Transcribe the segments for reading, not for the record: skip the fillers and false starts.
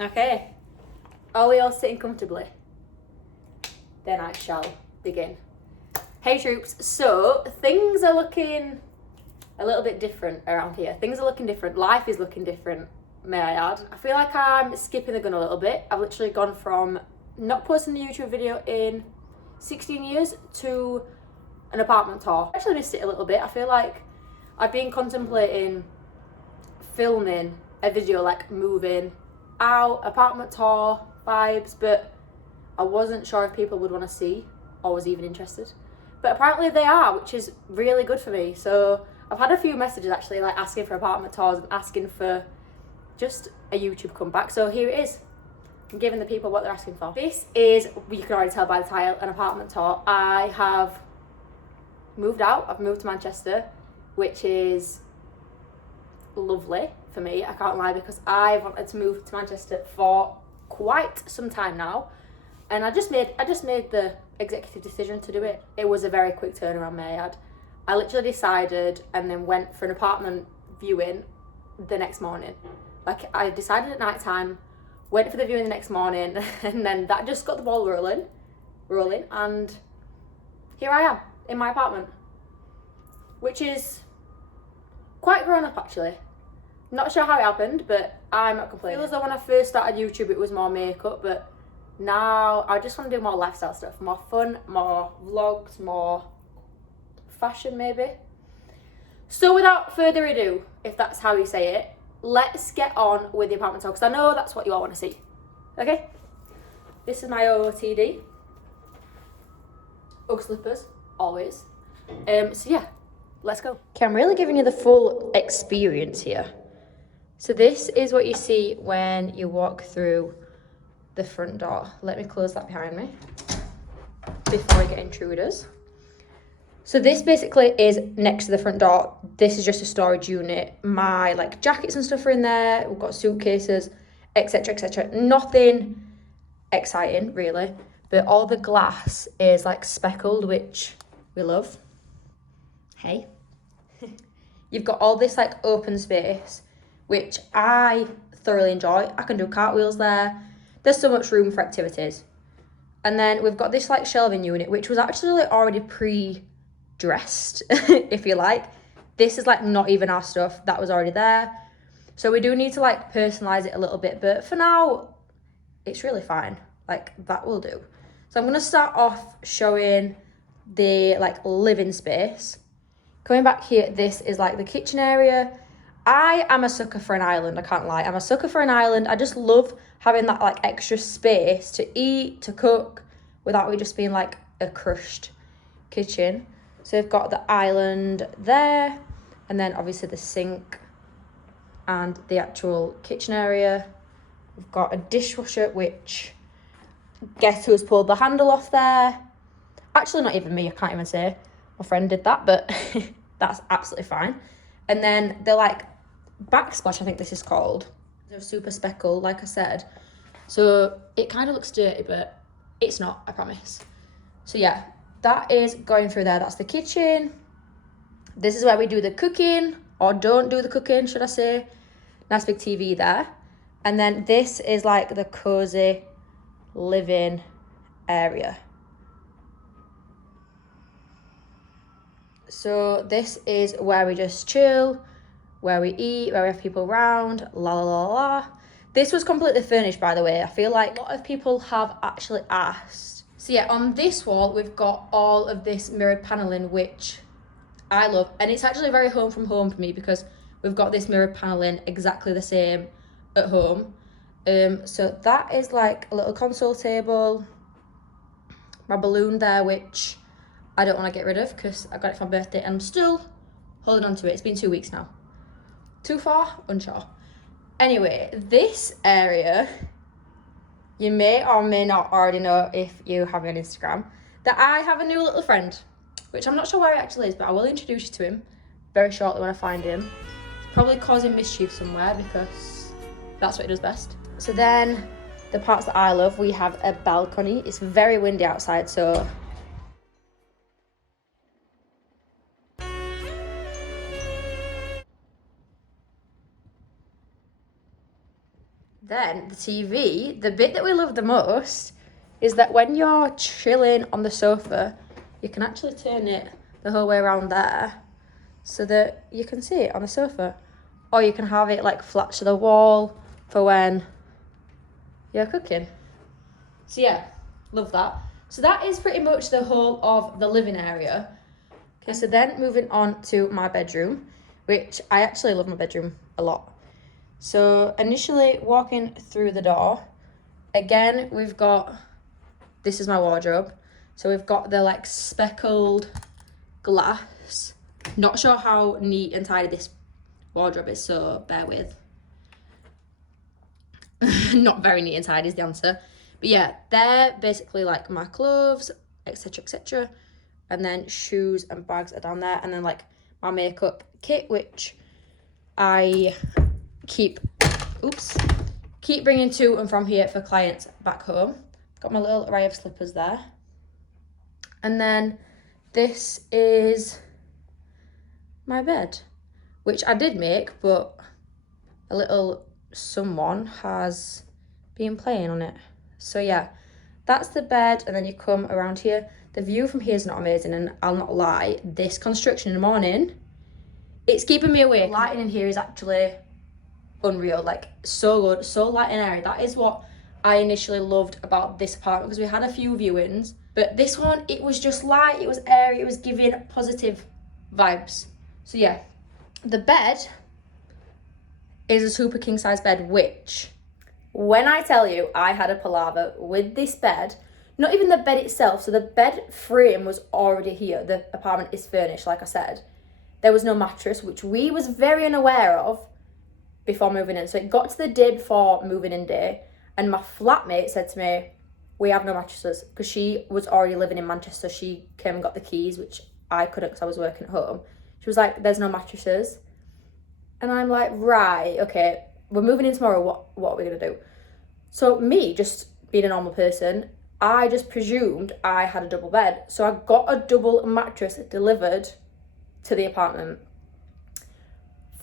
Okay, are we all sitting comfortably? Then I shall begin. Hey troops, so things are looking a little bit different around here. Things are looking different. Life is looking different, may I add. I feel like I'm skipping the gun a little bit. I've literally gone from not posting a YouTube video in 16 years to an apartment tour. I actually missed it a little bit. I feel like I've been contemplating filming a video like moving out, apartment tour vibes, but I wasn't sure if people would want to see or was even interested. But apparently they are, which is really good for me. So I've had a few messages actually like asking for apartment tours and asking for just a YouTube comeback. So here it is. I'm giving the people what they're asking for. This is, you can already tell by the title, an apartment tour. I have moved out. I've moved to Manchester, which is lovely for me. I can't lie, because I've wanted to move to Manchester for quite some time now. And I just made the executive decision to do it. It was a very quick turnaround, may I add. I literally decided and then went for an apartment viewing the next morning. Like, I decided at night time, went for the viewing the next morning, and then that just got the ball rolling, and here I am in my apartment, which is quite grown up actually. Not sure how it happened, but I'm not complaining. I feel as though when I first started YouTube it was more makeup, but now I just want to do more lifestyle stuff, more fun, more vlogs, more fashion maybe. So without further ado, if that's how you say it, let's get on with the apartment tour, because I know that's what you all want to see. Okay? This is my OOTD. Ugg slippers, always. So yeah, let's go. Okay, I'm really giving you the full experience here. So this is what you see when you walk through the front door. Let me close that behind me before I get intruders. So this basically is next to the front door. This is just a storage unit. My like jackets and stuff are in there. We've got suitcases, etc, etc. Nothing exciting really, but all the glass is like speckled, which we love. Hey. You've got all this like open space, which I thoroughly enjoy. I can do cartwheels there. There's so much room for activities. And then we've got this like shelving unit, which was actually already pre-dressed, if you like. This is like not even our stuff, that was already there. So we do need to like personalize it a little bit, but for now, it's really fine. Like, that will do. So I'm gonna start off showing the like living space. Coming back here, this is like the kitchen area. I am a sucker for an island, I can't lie. I'm a sucker for an island. I just love having that like extra space to eat, to cook, without it just being like a crushed kitchen. So we've got the island there, and then obviously the sink and the actual kitchen area. We've got a dishwasher, which, guess who's pulled the handle off there? Actually, not even me, I can't even say. My friend did that, but that's absolutely fine. And then the like backsplash, I think this is called. They're super speckled, like I said. So it kind of looks dirty, but it's not, I promise. So yeah, that is going through there. That's the kitchen. This is where we do the cooking, or don't do the cooking, should I say. Nice big TV there. And then this is like the cozy living area. So this is where we just chill, where we eat, where we have people around, la la la la. This was completely furnished, by the way. I feel like a lot of people have actually asked. So yeah, on this wall, we've got all of this mirrored paneling, which I love. And it's actually very home from home for me, because we've got this mirrored paneling exactly the same at home. So that is like a little console table. My balloon there, which I don't want to get rid of because I got it for my birthday and I'm still holding on to it. It's been 2 weeks now. Too far? Unsure. Anyway, this area, you may or may not already know if you have me on Instagram, that I have a new little friend, which I'm not sure where he actually is, but I will introduce you to him very shortly when I find him. He's probably causing mischief somewhere because that's what he does best. So then, the parts that I love, we have a balcony. It's very windy outside, so Then the TV, the bit that we love the most is that when you're chilling on the sofa, you can actually turn it the whole way around there so that you can see it on the sofa. Or you can have it like flat to the wall for when you're cooking. So yeah, love that. So that is pretty much the whole of the living area. Okay, so then moving on to my bedroom, which I actually love my bedroom a lot. So initially walking through the door, again, we've got, this is my wardrobe. So we've got the like speckled glass. Not sure how neat and tidy this wardrobe is, so bear with. Not very neat and tidy is the answer. But yeah, they're basically like my clothes, etc, etc. And then shoes and bags are down there. And then like my makeup kit, which I keep bringing to and from here for clients back home. Got my little array of slippers there. And then this is my bed, which I did make, but a little someone has been playing on it. So yeah, that's the bed. And then you come around here. The view from here is not amazing, and I'll not lie, this construction in the morning, it's keeping me awake. The lighting in here is actually unreal, like so good, so light and airy. That is what I initially loved about this apartment, because we had a few viewings, but this one, it was just light, it was airy, it was giving positive vibes. So yeah, the bed is a super king size bed, which when I tell you I had a palaver with this bed, not even the bed itself, so the bed frame was already here, the apartment is furnished like I said. There was no mattress, which we was very unaware of before moving in. So it got to the day before moving in day, and my flatmate said to me, we have no mattresses, because she was already living in Manchester. She came and got the keys, which I couldn't because I was working at home. She was like, there's no mattresses. And I'm like, right, okay, we're moving in tomorrow, what are we gonna do? So me, just being a normal person, I just presumed I had a double bed. So I got a double mattress delivered to the apartment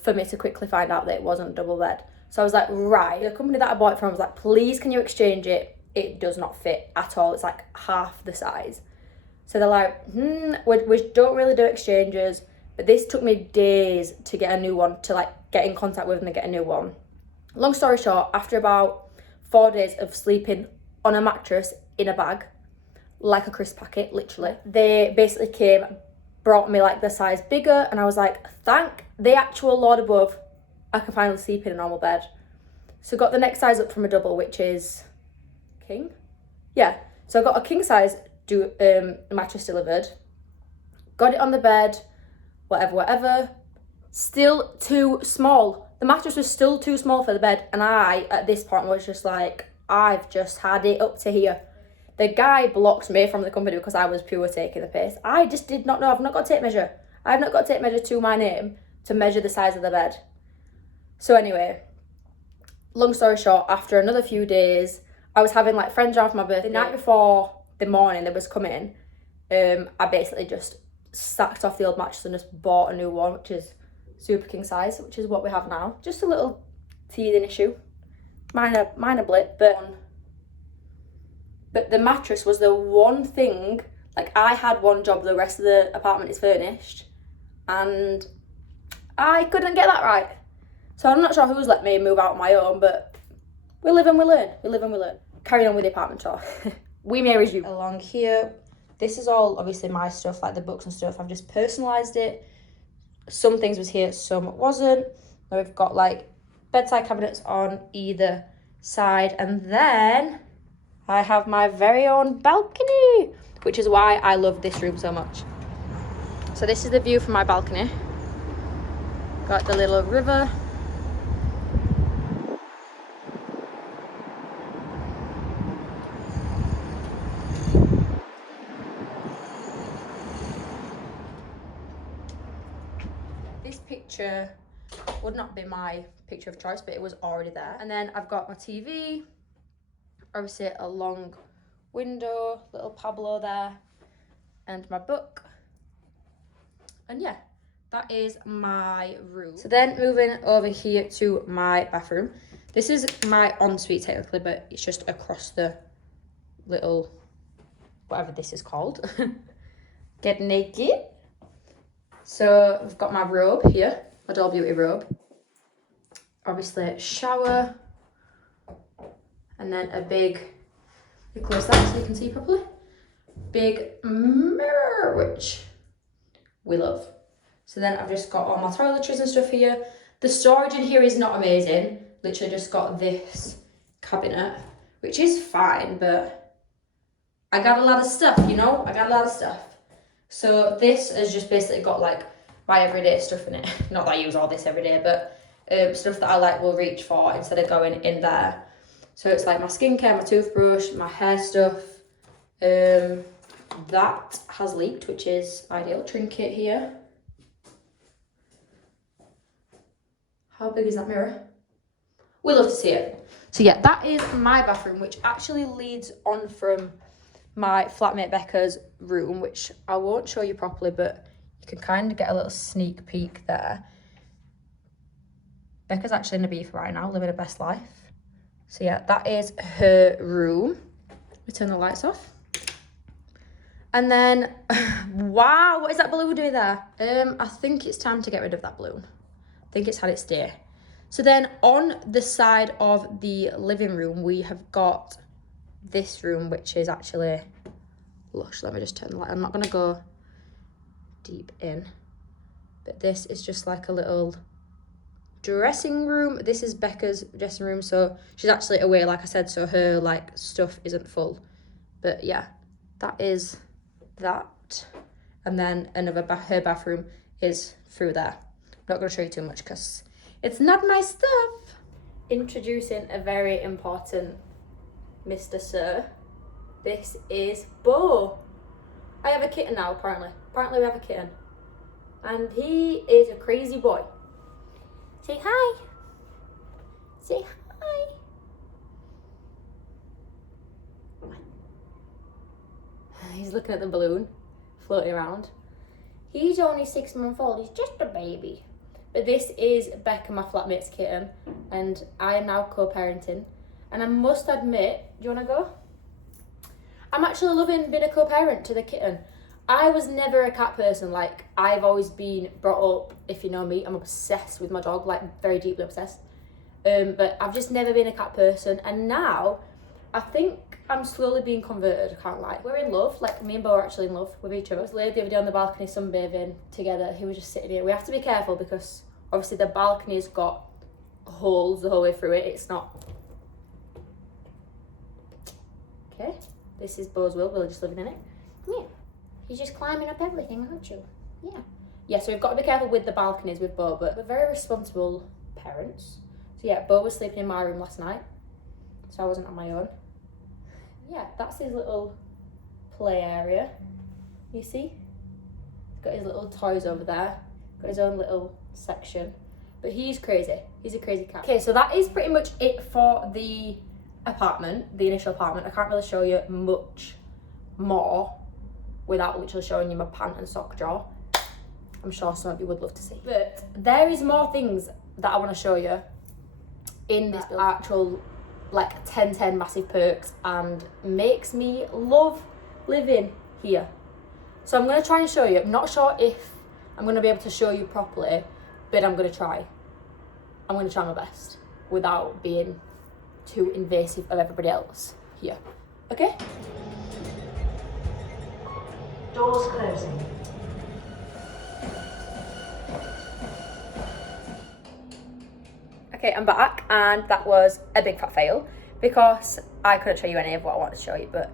for me to quickly find out that it wasn't a double bed. So I was like, right, the company that I bought it from was like, please can you exchange it? It does not fit at all. It's like half the size. So they're like, we don't really do exchanges. But this took me days to get a new one, to like get in contact with them and get a new one. Long story short, after about 4 days of sleeping on a mattress in a bag, like a crisp packet, literally, they basically came, brought me like the size bigger, and I was like, thank the actual Lord above, I can finally sleep in a normal bed. So got the next size up from a double, which is king. Yeah, so I got a king size mattress delivered, got it on the bed, whatever, still too small. The mattress was still too small for the bed, and I, at this point, was just like, I've just had it up to here. The guy blocked me from the company because I was pure taking the piss. I just did not know. I've not got a tape measure. I've not got a tape measure to my name to measure the size of the bed. So anyway, long story short, after another few days, I was having like friends around for my birthday. The night before the morning they was coming, I basically just sacked off the old mattress and just bought a new one, which is super king size, which is what we have now. Just a little teething issue, minor blip, but the mattress was the one thing. Like, I had one job, the rest of the apartment is furnished, and I couldn't get that right. So I'm not sure who's let me move out on my own, but we live and we learn. Carrying on with the apartment tour. We may resume. Along here, this is all obviously my stuff, like the books and stuff. I've just personalised it. Some things was here, some wasn't. Now we've got like bedside cabinets on either side, and then I have my very own balcony, which is why I love this room so much. So this is the view from my balcony. Got the little river. This picture would not be my picture of choice, but it was already there. And then I've got my TV, obviously a long window, little Pablo there, and my book. And yeah, that is my room. So then moving over here to my bathroom. This is my ensuite technically, but it's just across the little, whatever this is called. Get naked. So I've got my robe here, my Doll Beauty robe. Obviously shower. And then a big, close that so you can see properly. Big mirror, which we love. So then I've just got all my toiletries and stuff here. The storage in here is not amazing. Literally just got this cabinet, which is fine, but I got a lot of stuff, you know? I got a lot of stuff. So this has just basically got like my everyday stuff in it. Not that I use all this every day, but stuff that I like will reach for instead of going in there. So it's like my skincare, my toothbrush, my hair stuff. That has leaked, which is ideal. Trinket here. How big is that mirror? We love to see it. So yeah, that is my bathroom, which actually leads on from my flatmate Becca's room, which I won't show you properly, but you can kind of get a little sneak peek there. Becca's actually in a beef right now, living her best life. So yeah, that is her room. We turn the lights off. And then, wow, what is that balloon doing there? I think it's time to get rid of that balloon. I think it's had its day. So then on the side of the living room, we have got this room, which is actually lush. Let me just turn the light. I'm not gonna go deep in, but this is just like a little dressing room. This is Becca's dressing room, so she's actually away, like I said, so her like stuff isn't full. But yeah, that is that. And then another her bathroom is through there. I'm not going to show you too much because it's not my stuff. Introducing a very important Mr. Sir. This is Bo. I have a kitten now, apparently. Apparently we have a kitten. And he is a crazy boy. Say hi. Say hi. He's looking at the balloon floating around. He's only 6 months old. He's just a baby. But this is Becca, my flatmate's kitten, and I am now co-parenting. And I must admit, do you want to go? I'm actually loving being a co-parent to the kitten. I was never a cat person. Like, I've always been brought up, if you know me, I'm obsessed with my dog, like very deeply obsessed. But I've just never been a cat person. And now, I think I'm slowly being converted, I can't lie. We're in love, like me and Bo are actually in love with each other. I was laid the other day on the balcony sunbathing together. He was just sitting here. We have to be careful because obviously the balcony's got holes the whole way through it. It's not. Okay, this is Bo's world. We're just living in it. Come here. You're just climbing up everything, aren't you? Yeah. Yeah, so we've got to be careful with the balconies with Bo, but we're very responsible parents. So yeah, Bo was sleeping in my room last night, so I wasn't on my own. Yeah, that's his little play area. You see? He's got his little toys over there. Got his own little section. But he's crazy. He's a crazy cat. Okay, so that is pretty much it for the apartment, the initial apartment. I can't really show you much more without literally showing you my pant and sock drawer. I'm sure some of you would love to see. But there is more things that I want to show you in this actual like 10/10 massive perks and makes me love living here. So I'm going to try and show you. I'm not sure if I'm going to be able to show you properly, but I'm going to try. I'm going to try my best without being too invasive of everybody else here. Okay? Doors closing. Okay, I'm back, and that was a big fat fail because I couldn't show you any of what I wanted to show you, but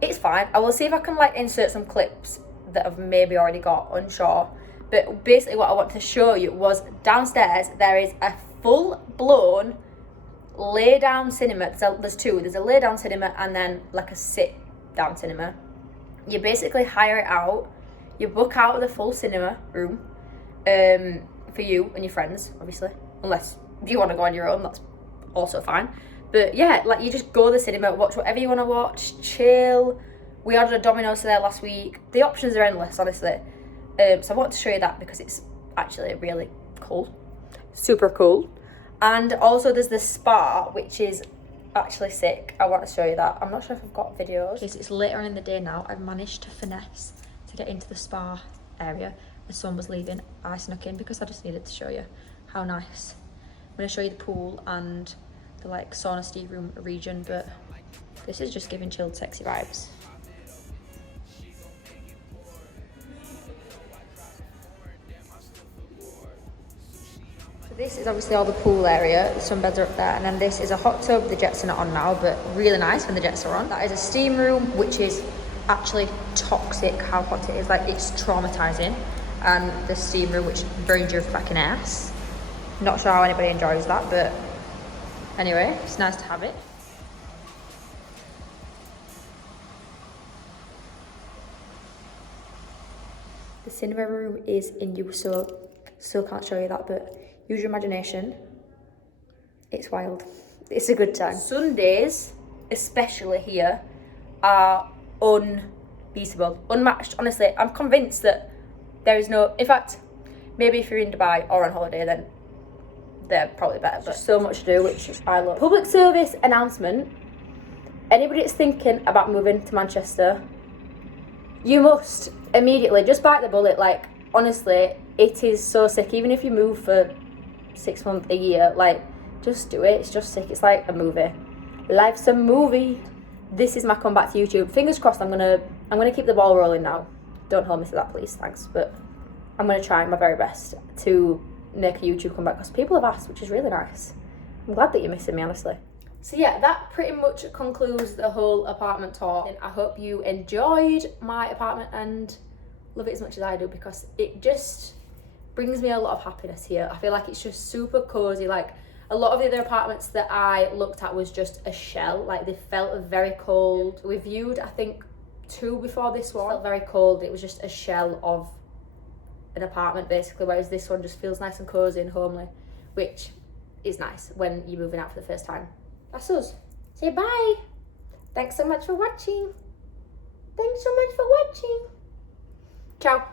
it's fine. I will see if I can like insert some clips that I've maybe already got, unsure. But basically what I want to show you was downstairs there is a full-blown lay-down cinema. There's two. There's a lay-down cinema and then like a sit-down cinema. You basically hire it out. You book out the full cinema room for you and your friends, obviously, unless you want to go on your own, that's also fine. But yeah, like you just go to the cinema, watch whatever you want to watch, chill. We ordered a Domino's there last week. The options are endless, honestly. So I want to show you that because it's actually really cool, super cool. And also there's the spa, which is actually sick. I want to show you that. I'm not sure if I've got videos. Okay, so it's later on in the day now. I've managed to finesse to get into the spa area. As someone was leaving, I snuck in because I just needed to show you how nice. I'm going to show you the pool and the like sauna steam room region, but this is just giving chilled sexy vibes. So this is obviously all the pool area. The sunbeds are up there, and then this is a hot tub. The jets are not on now, but really nice when the jets are on. That is a steam room, which is actually toxic how hot it is. Like, it's traumatizing. And the steam room, which burns your fucking ass. Not sure how anybody enjoys that, but anyway, it's nice to have it. The cinema room is in use, so still can't show you that, but use your imagination. It's wild. It's a good time. Sundays, especially here, are unbeatable, unmatched. Honestly, I'm convinced that there is no, in fact, maybe if you're in Dubai or on holiday, then they're probably better, but so much to do, which I love. Public service announcement. Anybody that's thinking about moving to Manchester, you must immediately just bite the bullet. Like, honestly, it is so sick. Even if you move for 6 months, a year, like, just do it. It's just sick. It's like a movie. Life's a movie. This is my comeback to YouTube. Fingers crossed. I'm gonna keep the ball rolling now. Don't hold me to that, please, thanks. But I'm gonna try my very best to make a YouTube comeback because people have asked, which is really nice. I'm glad that you're missing me, honestly. So yeah, that pretty much concludes the whole apartment tour. And I hope you enjoyed my apartment and love it as much as I do, because it just brings me a lot of happiness here. I feel like it's just super cozy. Like, a lot of the other apartments that I looked at was just a shell. Like, they felt very cold. We viewed, I think, 2 before this one. It felt very cold. It was just a shell of an apartment, basically, whereas this one just feels nice and cozy and homely, which is nice when you're moving out for the first time. That's us. Say bye. Thanks so much for watching. Thanks so much for watching. Ciao.